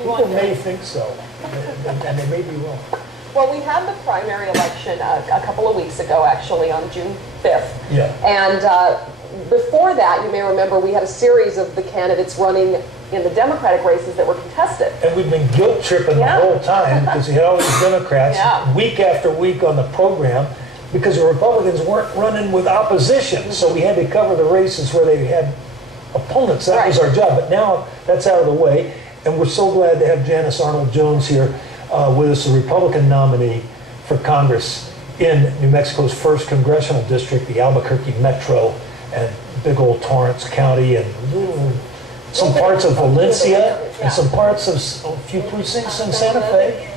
People may think so, and they may be wrong. Well, we had the primary election a couple of weeks ago, actually, on June 5th. Yeah. And before that, you may remember, we had a series of the candidates running in the Democratic races that were contested. And we've been guilt tripping the whole time because we had all these Democrats week after week on the program because the Republicans weren't running with opposition. So we had to cover the races where they had opponents. That was our job. But now that's out of the way. And we're so glad to have Janice Arnold-Jones here with us, the Republican nominee for Congress in New Mexico's 1st Congressional District, the Albuquerque Metro, and big old Torrance County, and some parts of Valencia, and some parts of a few precincts in Santa Fe.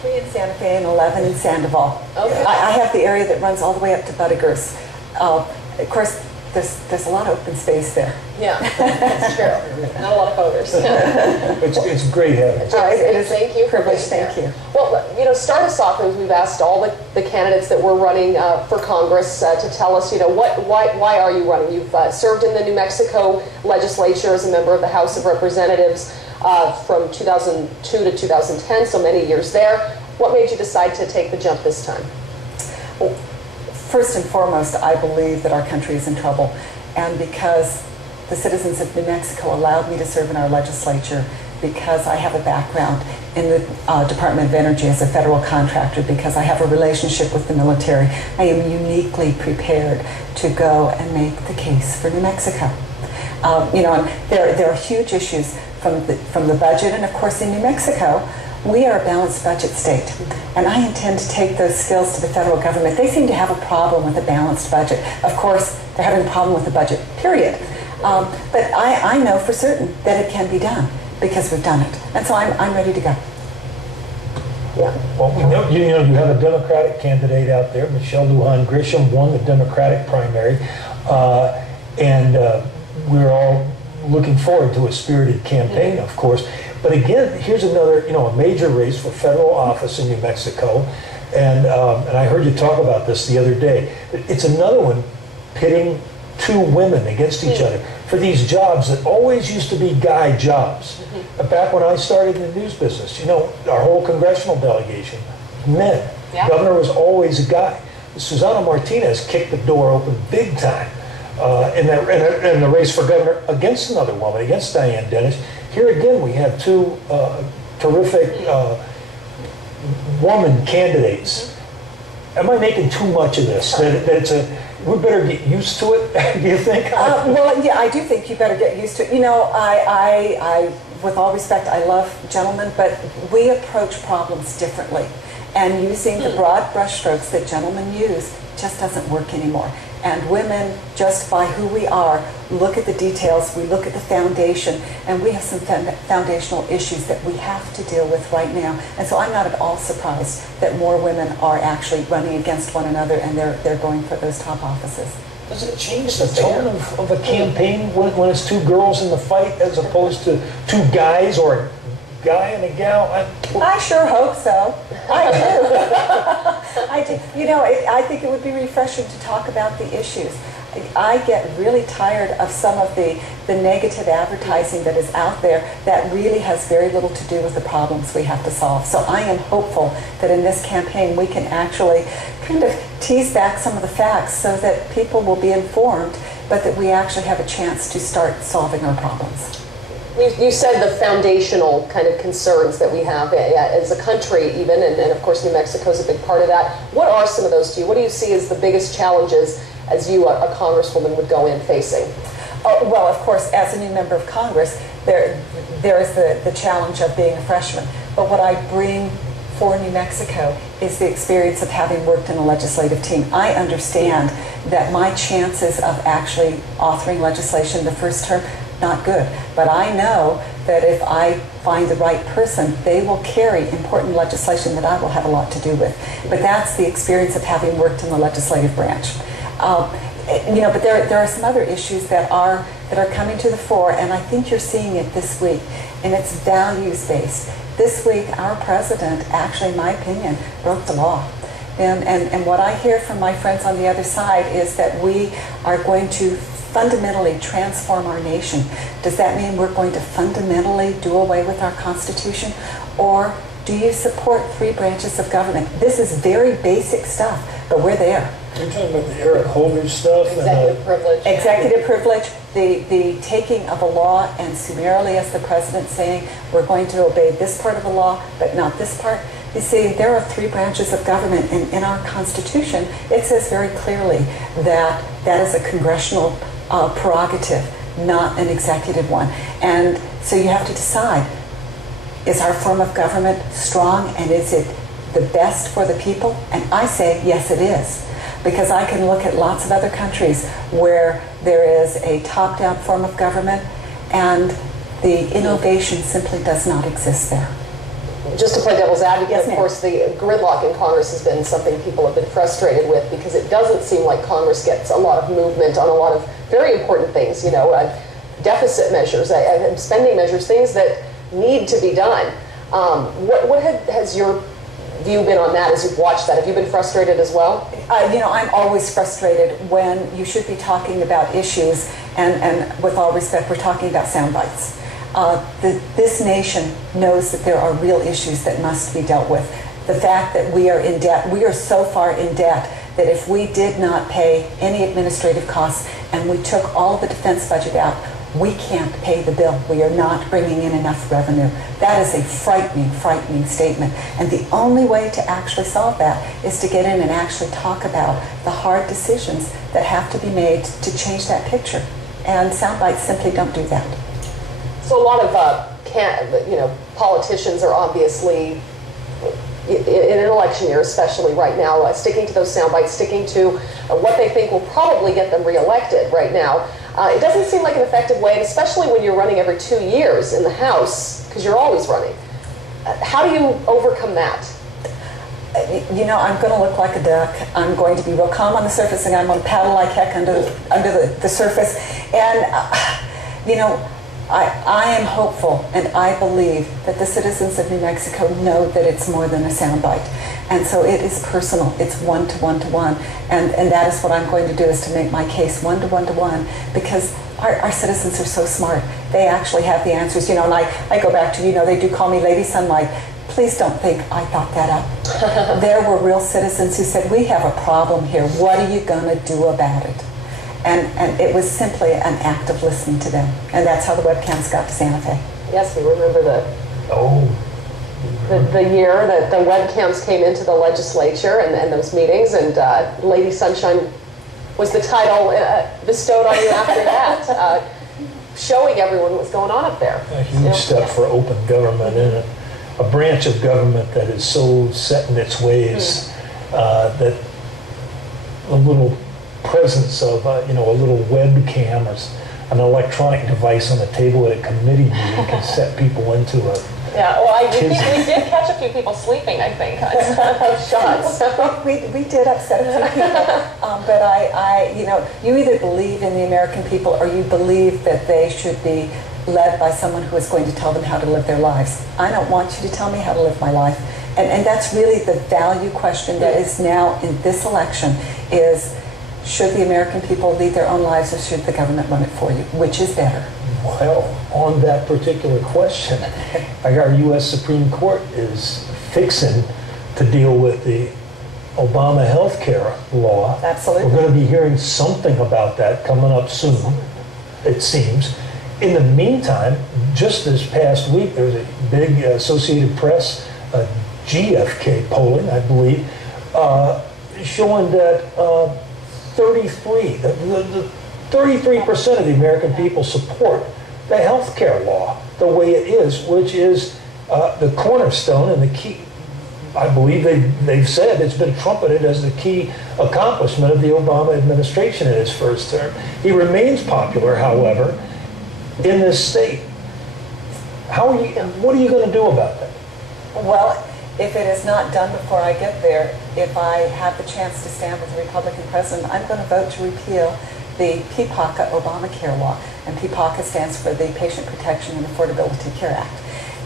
3 in Santa Fe and 11 in Sandoval. Okay. I have the area that runs all the way up to Buttigieg's. Of course, there's a lot of open space there. Yeah, that's true. Not a lot of voters. It's great having you. It is Thank you. privilege. Thank you. Well, start us off as we've asked all the candidates that were running for Congress to tell us, why are you running? You've served in the New Mexico legislature as a member of the House of Representatives from 2002 to 2010, so many years there. What made you decide to take the jump this time? Well, first and foremost, I believe that our country is in trouble, and because the citizens of New Mexico allowed me to serve in our legislature, because I have a background in the Department of Energy as a federal contractor, because I have a relationship with the military, I am uniquely prepared to go and make the case for New Mexico. And there are huge issues from the budget, and of course in New Mexico, we are a balanced budget state, and I intend to take those skills to the federal government. They seem to have a problem with a balanced budget. Of course, they're having a problem with the budget, period. But I know for certain that it can be done because we've done it, and so I'm ready to go. Yeah. Well, we know you have a Democratic candidate out there. Michelle Lujan Grisham won the Democratic primary, and we're all looking forward to a spirited campaign, of course. But again, here's another, a major race for federal office in New Mexico, and I heard you talk about this the other day. It's another one pitting two women against each other for these jobs that always used to be guy jobs. Back when I started in the news business, our whole congressional delegation, men. Yeah. Governor was always a guy. Susana Martinez kicked the door open big time in the race for governor against another woman, against Diane Dennis. Here again, we have two terrific woman candidates. Am I making too much of this? That we better get used to it, do you think? Well, yeah, I do think you better get used to it. I with all respect, I love gentlemen, but we approach problems differently. And using the broad brushstrokes that gentlemen use just doesn't work anymore. And women, just by who we are, look at the details, we look at the foundation, and we have some foundational issues that we have to deal with right now. And so I'm not at all surprised that more women are actually running against one another and they're going for those top offices. Does it change the tone of a campaign when it's two girls in the fight as opposed to two guys or a guy and a gal? I sure hope so. I do. I do. I think it would be refreshing to talk about the issues. I get really tired of some of the negative advertising that is out there that really has very little to do with the problems we have to solve. So I am hopeful that in this campaign we can actually kind of tease back some of the facts so that people will be informed, but that we actually have a chance to start solving our problems. You said the foundational kind of concerns that we have as a country even, and of course New Mexico is a big part of that. What are some of those to you? What do you see as the biggest challenges as you, a congresswoman, would go in facing? Well, of course, as a new member of Congress, there is the challenge of being a freshman. But what I bring for New Mexico is the experience of having worked in a legislative team. I understand that my chances of actually authoring legislation the first term, not good. But I know that if I find the right person, they will carry important legislation that I will have a lot to do with. But that's the experience of having worked in the legislative branch. But there are some other issues that are coming to the fore, and I think you're seeing it this week, and it's values-based. This week, our president, actually, in my opinion, broke the law. And what I hear from my friends on the other side is that we are going to fundamentally transform our nation, does that mean we're going to fundamentally do away with our Constitution? Or do you support 3 branches of government? This is very basic stuff, but we're there. You're talking about the Eric Holder stuff? Executive privilege. Executive privilege, the taking of a law and summarily as the president saying, we're going to obey this part of the law, but not this part. You see, there are 3 branches of government, and in our Constitution, it says very clearly that that is a congressional prerogative, not an executive one. And so you have to decide, is our form of government strong, and is it the best for the people? And I say, yes, it is. Because I can look at lots of other countries where there is a top-down form of government, and the innovation simply does not exist there. Just to play devil's advocate, Yes, of ma'am. course, the gridlock in Congress has been something people have been frustrated with because it doesn't seem like Congress gets a lot of movement on a lot of very important things, deficit measures, spending measures, things that need to be done. What has your view been on that as you've watched that? Have you been frustrated as well? I'm always frustrated when you should be talking about issues, and with all respect, we're talking about sound bites. This nation knows that there are real issues that must be dealt with. The fact that we are in debt, we are so far in debt that if we did not pay any administrative costs and we took all of the defense budget out, we can't pay the bill. We are not bringing in enough revenue. That is a frightening, frightening statement. And the only way to actually solve that is to get in and actually talk about the hard decisions that have to be made to change that picture. And sound bites simply don't do that. So a lot of politicians are obviously in an election year, especially right now, sticking to those sound bites, sticking to what they think will probably get them reelected right now. It doesn't seem like an effective way, and especially when you're running every 2 years in the House, because you're always running. How do you overcome that? I'm going to look like a duck. I'm going to be real calm on the surface, and I'm going to paddle like heck under the surface. And, I am hopeful, and I believe that the citizens of New Mexico know that it's more than a soundbite. And so it is personal. It's one-to-one-to-one. And that is what I'm going to do, is to make my case one-to-one-to-one, because our citizens are so smart. They actually have the answers. And I go back to, they do call me Lady Sunlight. Please don't think I thought that up. There were real citizens who said, we have a problem here. What are you going to do about it? And it was simply an act of listening to them. And that's how the webcams got to Santa Fe. Yes, we remember the year that the webcams came into the legislature and those meetings, and Lady Sunshine was the title bestowed on you after that, showing everyone what's going on up there. A huge step for open government, and a branch of government that is so set in its ways that a little presence of a little webcam or an electronic device on the table at a committee meeting can set people into a Yeah, well, we did catch a few people sleeping, I think, on shots. We did upset a few people, but you either believe in the American people or you believe that they should be led by someone who is going to tell them how to live their lives. I don't want you to tell me how to live my life. And that's really the value question that is now in this election is, should the American people lead their own lives or should the government run it for you? Which is better? Well, on that particular question, our U.S. Supreme Court is fixing to deal with the Obama health care law. Absolutely. We're going to be hearing something about that coming up soon, it seems. In the meantime, just this past week, there was a big Associated Press, GFK polling, I believe, showing that 33% of the American people support the health care law the way it is, which is the cornerstone and the key. I believe they've said it's been trumpeted as the key accomplishment of the Obama administration in his first term. He remains popular, however, in this state. What are you going to do about that? Well, if it is not done before I get there, if I have the chance to stand with the Republican president, I'm going to vote to repeal the PPACA Obamacare law. And PPACA stands for the Patient Protection and Affordability Care Act.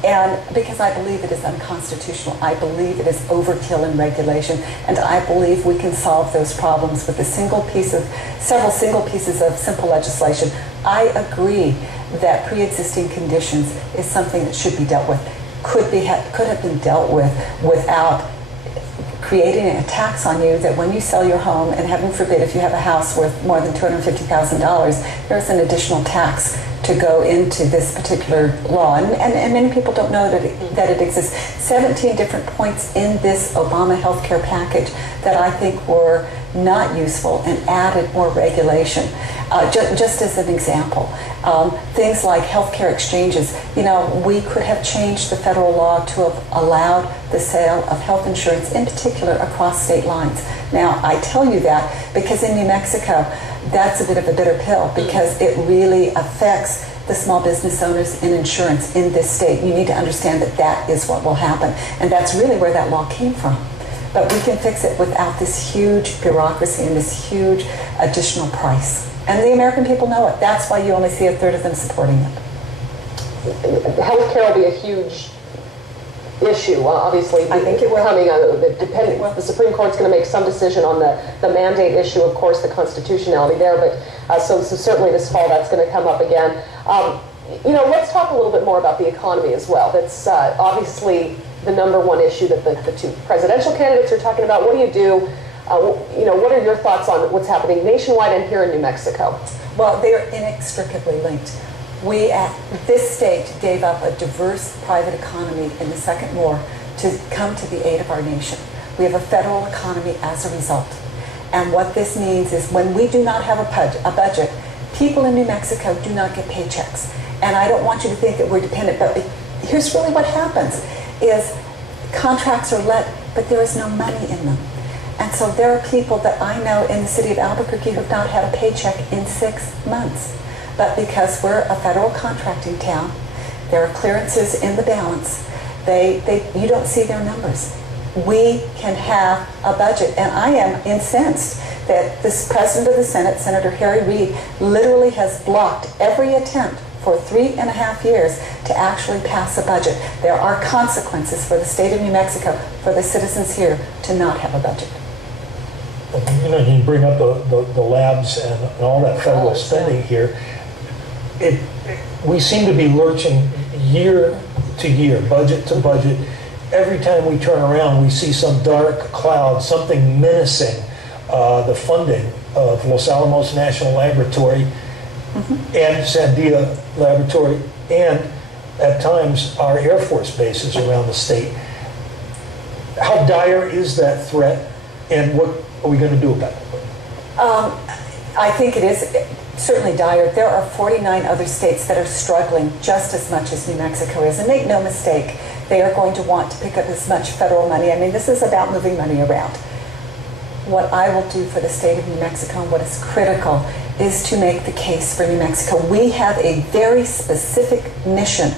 And because I believe it is unconstitutional, I believe it is overkill in regulation, and I believe we can solve those problems with several single pieces of simple legislation. I agree that pre-existing conditions is something that should be dealt with, could have been dealt with without creating a tax on you that when you sell your home, and heaven forbid if you have a house worth more than $250,000, there's an additional tax to go into this particular law. And many people don't know that it exists. 17 different points in this Obama healthcare package that I think were not useful and added more regulation. Just as an example, things like healthcare exchanges. We could have changed the federal law to have allowed the sale of health insurance, in particular across state lines. Now, I tell you that because in New Mexico, that's a bit of a bitter pill, because it really affects the small business owners in insurance in this state. You need to understand that that is what will happen, and that's really where that law came from. But we can fix it without this huge bureaucracy and this huge additional price. And the American people know it. That's why you only see a third of them supporting it. Healthcare will be a huge issue, obviously. I think it will. The Supreme Court's going to make some decision on the mandate issue, of course, the constitutionality there, but so certainly this fall that's going to come up again. Let's talk a little bit more about the economy as well. That's obviously the number one issue that the two presidential candidates are talking about. What do you do? What are your thoughts on what's happening nationwide and here in New Mexico? Well, they are inextricably linked. This state gave up a diverse private economy in the Second War to come to the aid of our nation. We have a federal economy as a result. And what this means is when we do not have a budget, people in New Mexico do not get paychecks. And I don't want you to think that we're dependent, but here's really what happens is contracts are let, but there is no money in them. And so there are people that I know in the city of Albuquerque who have not had a paycheck in 6 months. But because we're a federal contracting town, there are clearances in the balance. You don't see their numbers. We can have a budget. And I am incensed that this President of the Senate, Senator Harry Reid, literally has blocked every attempt for 3.5 years to actually pass a budget. There are consequences for the state of New Mexico, for the citizens here, to not have a budget. You bring up the labs and all that federal spending here. We seem to be lurching year to year, budget to budget. Every time we turn around, we see some dark cloud, something menacing the funding of Los Alamos National Laboratory and Sandia Laboratory, and at times our Air Force bases around the state. How dire is that threat, and what are we going to do about it? I think it is certainly dire. There are 49 other states that are struggling just as much as New Mexico is. And make no mistake, they are going to want to pick up as much federal money. I mean, this is about moving money around. What I will do for the state of New Mexico, and what is critical, is to make the case for New Mexico. We have a very specific mission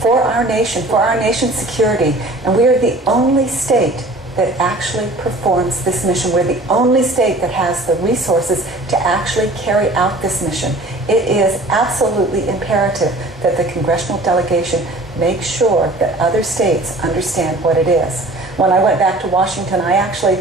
for our nation, for our nation's security, and we are the only state that actually performs this mission. We're the only state that has the resources to actually carry out this mission. It is absolutely imperative that the congressional delegation make sure that other states understand what it is. When I went back to Washington, I actually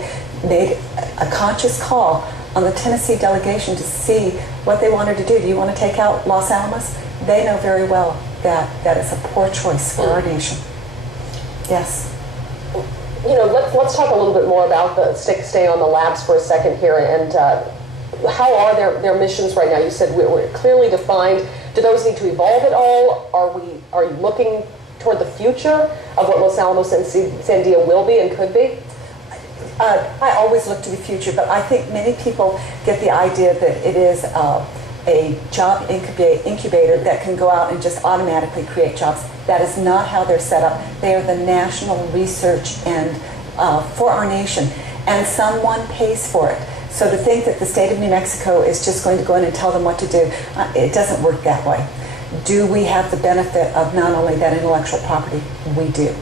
made a conscious call on the Tennessee delegation to see what they wanted to do. Do you want to take out Los Alamos? They know very well that that is a poor choice for our nation. Yes. Let's talk a little bit more about stay on the labs for a second here, and how are their missions right now? You said we're clearly defined. Do those need to evolve at all? Are you looking toward the future of what Los Alamos and Sandia will be and could be? I always look to the future, but I think many people get the idea that it is a job incubator that can go out and just automatically create jobs. That is not how they're set up. They are the national research and for our nation, and someone pays for it. So to think that the state of New Mexico is just going to go in and tell them what to do, it doesn't work that way. Do we have the benefit of not only that intellectual property? We do.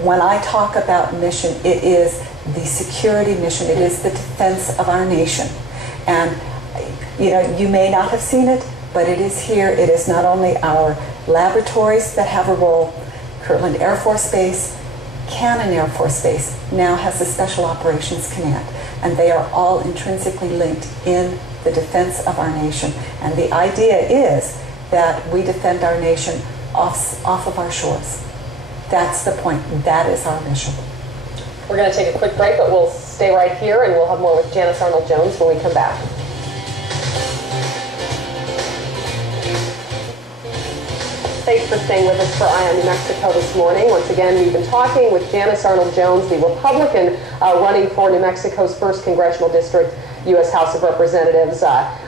When I talk about mission, it is the security mission. It is the defense of our nation. And you may not have seen it, but it is here. It is not only our laboratories that have a role. Kirtland Air Force Base, Cannon Air Force Base now has a Special Operations Command, and they are all intrinsically linked in the defense of our nation. And the idea is that we defend our nation off of our shores. That's the point. That is our mission. We're going to take a quick break, but we'll stay right here, and we'll have more with Janice Arnold-Jones when we come back. Thanks for staying with us for Eye on New Mexico this morning. Once again, we've been talking with Janice Arnold-Jones, the Republican running for New Mexico's 1st Congressional District, U.S. House of Representatives.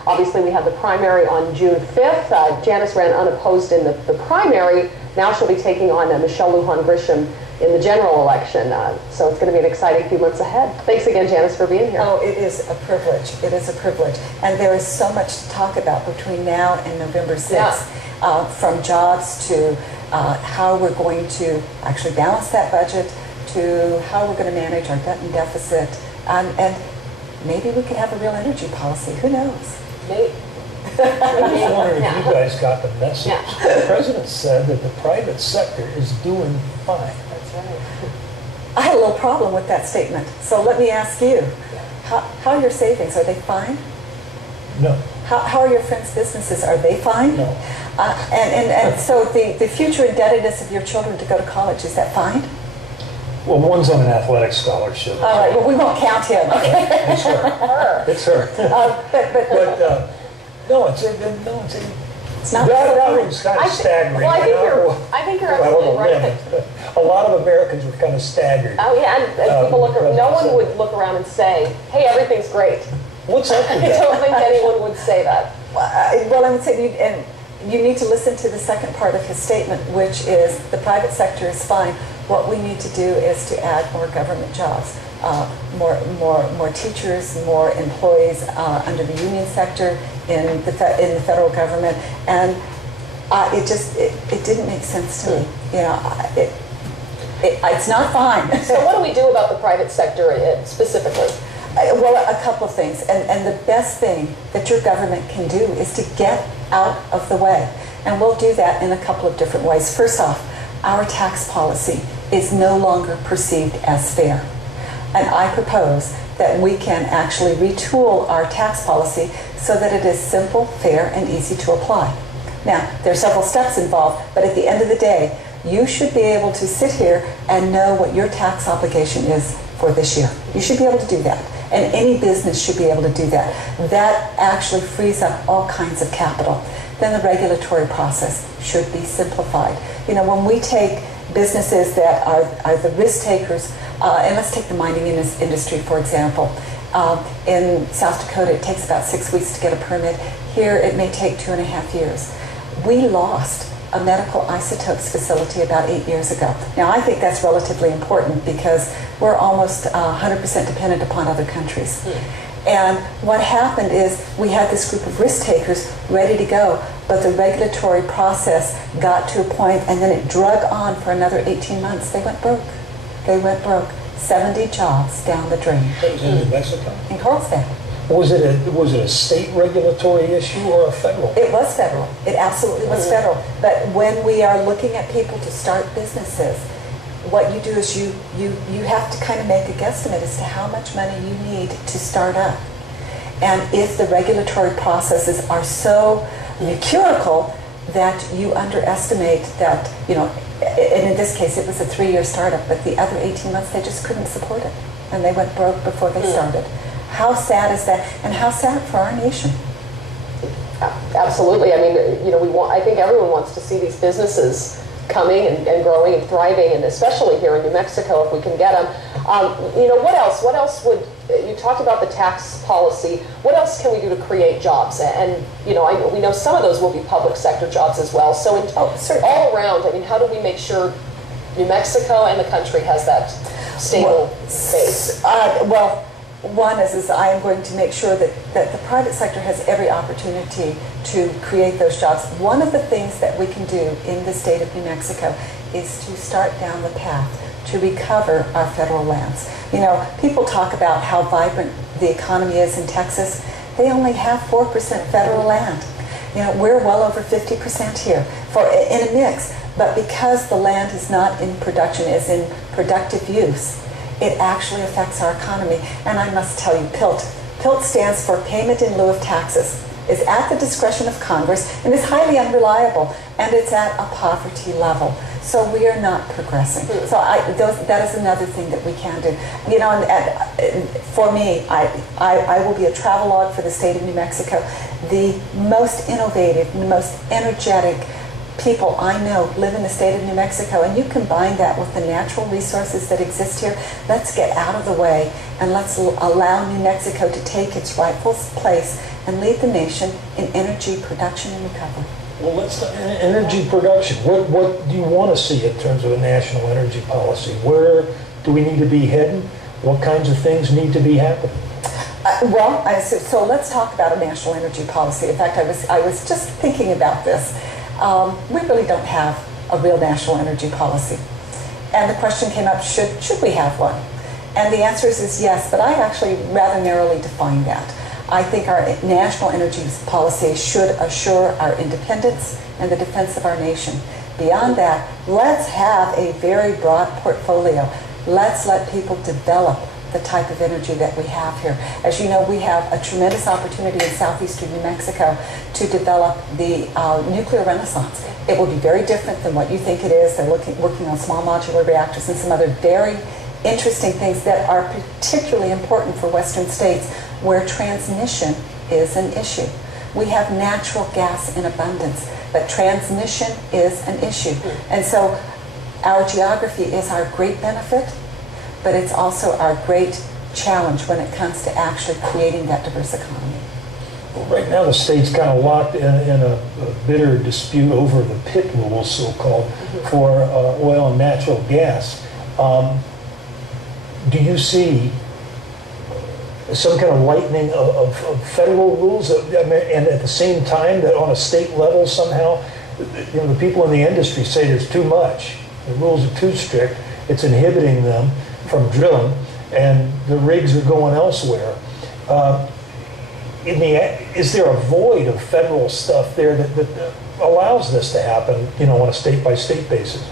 Obviously, we had the primary on June 5th. Janice ran unopposed in the primary. Now she'll be taking on Michelle Lujan Grisham in the general election. So it's going to be an exciting few months ahead. Thanks again, Janice, for being here. Oh, it is a privilege. It is a privilege. And there is so much to talk about between now and November 6th. Yeah. From jobs to how we're going to actually balance that budget, to how we're going to manage our debt and deficit, and maybe we could have a real energy policy. Who knows? Maybe. I was wondering if you guys got the message. Yeah. The president said that the private sector is doing fine. That's right. I had a little problem with that statement. So let me ask you, how are your savings? Are they fine? No. How are your friends' businesses? Are they fine? No. And so the future indebtedness of your children to go to college, is that fine? Well, one's on an athletic scholarship. All right, well, we won't count him, okay? It's her. It's her. But No, it's not that was kind of staggering. Well, I think you're I don't know absolutely right. when. A lot of Americans were kind of staggered. Oh yeah, and people no one would look around and say, "Hey, everything's great." What's up with I that? don't think anyone would say that. well, I would say you need to listen to the second part of his statement, which is the private sector is fine. What we need to do is to add more government jobs, more teachers, more employees under the union sector in the federal government, and it didn't make sense to me. You know, it's not fine. So what do we do about the private sector specifically? Well, a couple of things, and the best thing that your government can do is to get out of the way, and we'll do that in a couple of different ways. First off, our tax policy is no longer perceived as fair, and I propose that we can actually retool our tax policy so that it is simple, fair, and easy to apply. Now, there are several steps involved, but at the end of the day, you should be able to sit here and know what your tax obligation is for this year. You should be able to do that. And any business should be able to do that. That actually frees up all kinds of capital. Then the regulatory process should be simplified. You know, when we take businesses that are the risk takers, and let's take the mining industry, for example. In South Dakota, it takes about 6 weeks to get a permit. Here, it may take 2.5 years. We lost a medical isotopes facility about 8 years ago. Now, I think that's relatively important because we're almost 100% dependent upon other countries. And what happened is we had this group of risk takers ready to go, but the regulatory process got to a point and then it drug on for another 18 months. They went broke. They went broke. 70 jobs down the drain. That was in New Mexico. In Carlsbad. Was it a state regulatory issue or a federal? It was federal. It absolutely was federal. But when we are looking at people to start businesses, what you do is you have to kind of make a guesstimate as to how much money you need to start up. And if the regulatory processes are so mercurial that you underestimate that, you know, and in this case it was a 3-year startup, but the other 18 months they just couldn't support it. And they went broke before they started. How sad is that? And how sad for our nation? Absolutely. I mean, you know, I think everyone wants to see these businesses coming and growing and thriving, and especially here in New Mexico, if we can get them. You know, what else? What else would you talked about the tax policy? What else can we do to create jobs? And you know, we know some of those will be public sector jobs as well. So all around, I mean, how do we make sure New Mexico and the country has that stable base? One is I am going to make sure that the private sector has every opportunity to create those jobs. One of the things that we can do in the state of New Mexico is to start down the path to recover our federal lands. You know, people talk about how vibrant the economy is in Texas. They only have 4% federal land. We're well over 50% here in a mix. But because the land is not in production, is in productive use, it actually affects our economy. And I must tell you, PILT. PILT stands for Payment in Lieu of Taxes. It's at the discretion of Congress and is highly unreliable, and it's at a poverty level. So we are not progressing. So that is another thing that we can do. And for me, I will be a travelogue for the state of New Mexico. The most innovative, the most energetic people I know live in the state of New Mexico, and you combine that with the natural resources that exist here. Let's get out of the way and let's allow New Mexico to take its rightful place and lead the nation in energy production and recovery. Well, let's energy production. What do you want to see in terms of a national energy policy? Where do we need to be heading? What kinds of things need to be happening? So let's talk about a national energy policy. In fact, I was just thinking about this. We really don't have a real national energy policy. And the question came up, should we have one? And the answer is yes, but I actually rather narrowly define that. I think our national energy policy should assure our independence and the defense of our nation. Beyond that, let's have a very broad portfolio. Let's let people develop the type of energy that we have here. As you know, we have a tremendous opportunity in southeastern New Mexico to develop the nuclear renaissance. It will be very different than what you think it is. They're working on small modular reactors and some other very interesting things that are particularly important for western states where transmission is an issue. We have natural gas in abundance, but transmission is an issue. And so our geography is our great benefit, but it's also our great challenge when it comes to actually creating that diverse economy. Well, right now the state's kind of locked in a bitter dispute over the pit rules, so-called, for oil and natural gas. Do you see some kind of lightening of federal rules, and at the same time that on a state level somehow, the people in the industry say there's too much, the rules are too strict, it's inhibiting them from drilling, and the rigs are going elsewhere. Is there a void of federal stuff there that allows this to happen, on a state-by-state basis?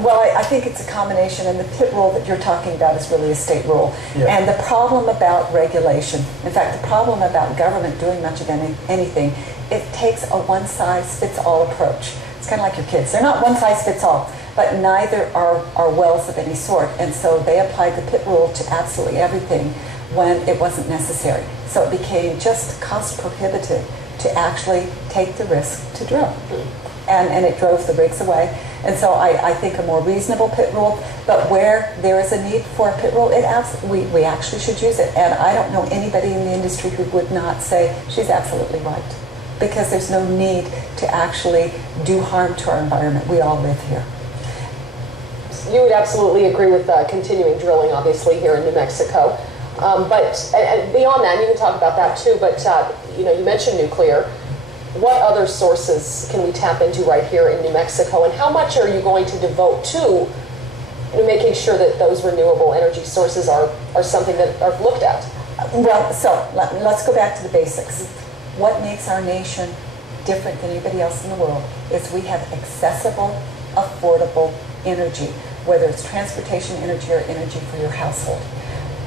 Well, I think it's a combination, and the pit rule that you're talking about is really a state rule. Yeah. And the problem about regulation, in fact, the problem about government doing much of anything, it takes a one-size-fits-all approach. It's kind of like your kids. They're not one-size-fits-all, but neither are wells of any sort. And so they applied the pit rule to absolutely everything when it wasn't necessary. So it became just cost prohibitive to actually take the risk to drill. And it drove the rigs away. And so I think a more reasonable pit rule, but where there is a need for a pit rule, we actually should use it. And I don't know anybody in the industry who would not say she's absolutely right, because there's no need to actually do harm to our environment. We all live here. You would absolutely agree with continuing drilling, obviously, here in New Mexico. But beyond that, and you can talk about that too, but you mentioned nuclear. What other sources can we tap into right here in New Mexico, and how much are you going to devote to making sure that those renewable energy sources are something that are looked at? Well, so let's go back to the basics. What makes our nation different than anybody else in the world is we have accessible, affordable energy, whether it's transportation energy or energy for your household.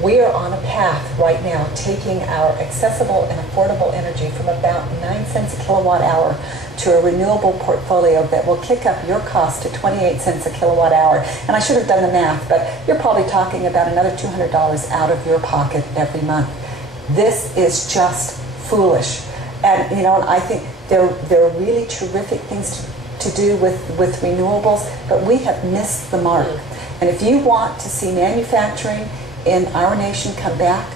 We are on a path right now taking our accessible and affordable energy from about 9 cents a kilowatt hour to a renewable portfolio that will kick up your cost to 28 cents a kilowatt hour. And I should have done the math, but you're probably talking about another $200 out of your pocket every month. This is just foolish. And I think there are really terrific things to do with renewables, but we have missed the mark. And if you want to see manufacturing in our nation come back,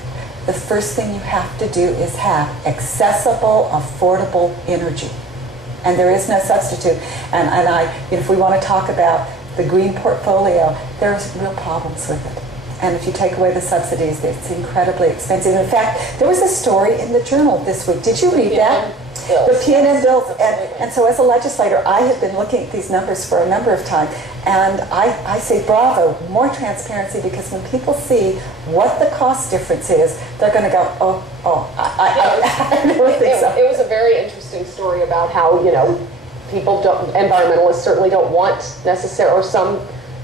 the first thing you have to do is have accessible, affordable energy. And there is no substitute. And if we want to talk about the green portfolio, there's real problems with it. And if you take away the subsidies, it's incredibly expensive. In fact, there was a story in the Journal this week. Did you read that? The P&M bills. And so as a legislator, I have been looking at these numbers for a number of times. And I say bravo, more transparency, because when people see what the cost difference is, they're going to go, I don't think so. It was a very interesting story about how, people environmentalists certainly don't want necessarily, or some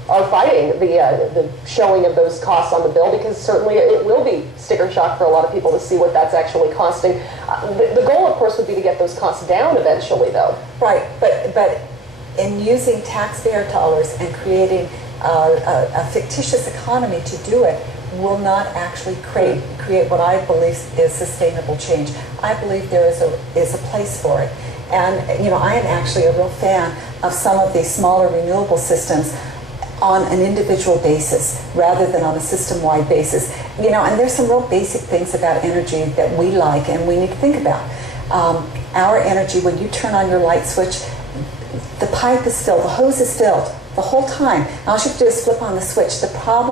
are fighting the showing of those costs on the bill, because certainly it will be sticker shock for a lot of people to see what that's actually costing. The goal, of course, would be to get those costs down eventually, though. Right, but in using taxpayer dollars and creating a fictitious economy to do it will not actually create what I believe is sustainable change. I believe there is a place for it. And, I am actually a real fan of some of these smaller renewable systems on an individual basis rather than on a system-wide basis. And there's some real basic things about energy that we like and we need to think about. Our energy, when you turn on your light switch, the pipe is filled, the hose is filled the whole time. All you have to do is flip on the switch. The problem